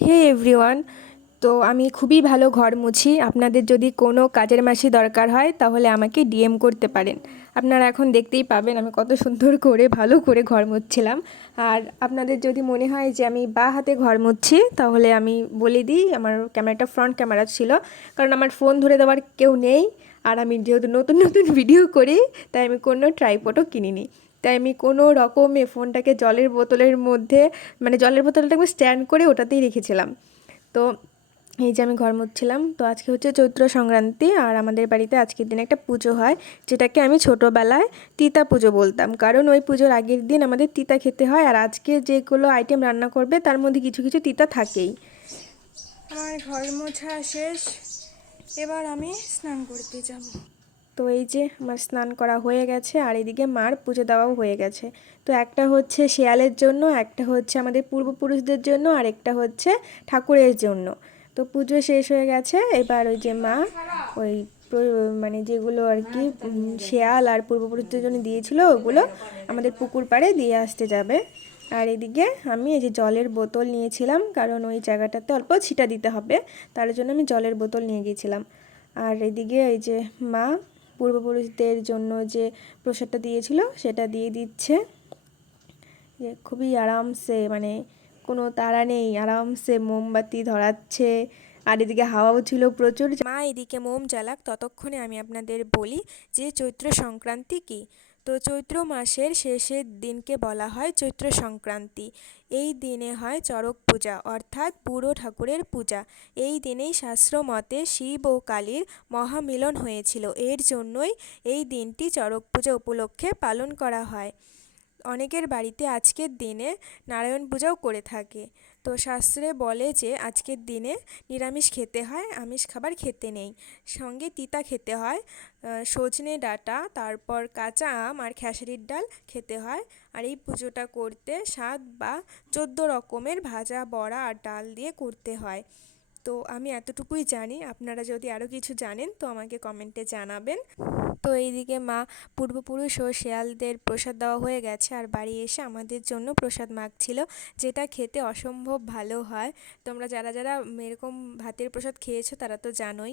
হে everyone. তো আমি খুবই ভালো ঘর মুছি। আপনাদের যদি কোনো কাজের মাসি দরকার হয় তাহলে আমাকে ডিএম করতে পারেন। আপনারা এখন দেখতেই পাবেন আমি কত সুন্দর করে ভালো করে ঘর মুছছিলাম। আর আপনাদের যদি মনে হয় যে আমি বাঁ হাতে ঘর মুছছি তাহলে আমি বলে দিই, আমার ক্যামেরাটা ফ্রন্ট ক্যামেরা ছিল, কারণ আমার ফোন ধরে দেওয়ার কেউ নেই। আর আমি যেহেতু নতুন নতুন ভিডিও করি তাই আমি কোনো ট্রাইপডও কিনিনি। তাই আমি কোনো রকমে ফোনটাকে জলের বোতলের মধ্যে, মানে জলের বোতলটাকে আমি স্ট্যান্ড করে ওটাতেই রেখেছিলাম। তো এই যে আমি ঘর মুছছিলাম। তো আজকে হচ্ছে চৈত্র সংক্রান্তি, আর আমাদের বাড়িতে আজকের দিনে একটা পুজো হয়, যেটাকে আমি ছোটোবেলায় তিতা পুজো বলতাম, কারণ ওই পুজোর আগের দিন আমাদের তিতা খেতে হয়। আর আজকে যেগুলো আইটেম রান্না করবে তার মধ্যে কিছু কিছু তিতা থাকেই। আমার ঘর মোছা শেষ, এবার আমি স্নান করতে যাব। তো এই যে আমার স্নান করা হয়ে গেছে, আর এদিকে মার পুজো দেওয়াও হয়ে গেছে। তো একটা হচ্ছে শেয়ালের জন্য, একটা হচ্ছে আমাদের পূর্বপুরুষদের জন্য, আর একটা হচ্ছে ঠাকুরের জন্য। তো পুজো শেষ হয়ে গেছে, এবার ওই যে মা ওই মানে যেগুলো আর কি শেয়াল আর পূর্বপুরুষদের জন্য দিয়েছিল ওগুলো আমাদের পুকুর পাড়ে দিয়ে আসতে যাবে। আর এদিকে আমি এই যে জলের বোতল নিয়েছিলাম, কারণ ওই জায়গাটাতে অল্প ছিটা দিতে হবে, তার জন্য আমি জলের বোতল নিয়ে গিয়েছিলাম। আর এদিকে এই যে মা পূর্বপুরুষদের জন্য যে প্রসাদটা দিয়েছিল সেটা দিয়ে দিচ্ছে। যে খুবই আরামসে, মানে কোনো তাড়া নেই, আরামসে মোমবাতি ধরাচ্ছে। আর এদিকে হাওয়াও ছিল প্রচুর। মা এদিকে মোম জ্বালাক, ততক্ষণে আমি আপনাদের বলি যে চৈত্র সংক্রান্তি কী। তো চৈত্র মাসের শেষের দিনকে বলা হয় চৈত্র সংক্রান্তি। এই দিনে হয় চড়ক পূজা, অর্থাৎ বুড়ো ঠাকুরের পূজা। এই দিনেই শাস্ত্র মতে শিব ও কালীর মহামিলন হয়েছিল, এর জন্যই এই দিনটি চড়ক পূজা উপলক্ষে পালন করা হয়। অনেকের বাড়িতে আজকের দিনে নারায়ণ পূজাও করে থাকে। তো শাস্ত্রে বলে যে আজকের দিনে নিরামিষ খেতে হয়, আমিষ খাবার খেতে নেই, সঙ্গে তিতা খেতে হয়, সজনে ডাঁটা, তারপর কাঁচা আম আর খেসারির ডাল খেতে হয়। আর এই পুজোটা করতে 7 বা 14 রকমের ভাজা বড়া আর ডাল দিয়ে করতে হয়। তো আমি এতটুকুই জানি, আপনারা যদি আরও কিছু জানেন তো আমাকে কমেন্টে জানাবেন। তো এইদিকে মা পূর্বপুরুষ ও শেয়ালদের প্রসাদ দেওয়া হয়ে গেছে, আর বাড়ি এসে আমাদের জন্য প্রসাদ মাখছিল, যেটা খেতে অসম্ভব ভালো হয়। তোমরা যারা যারা এরকম ভাতের প্রসাদ খেয়েছো তারা তো জানোই।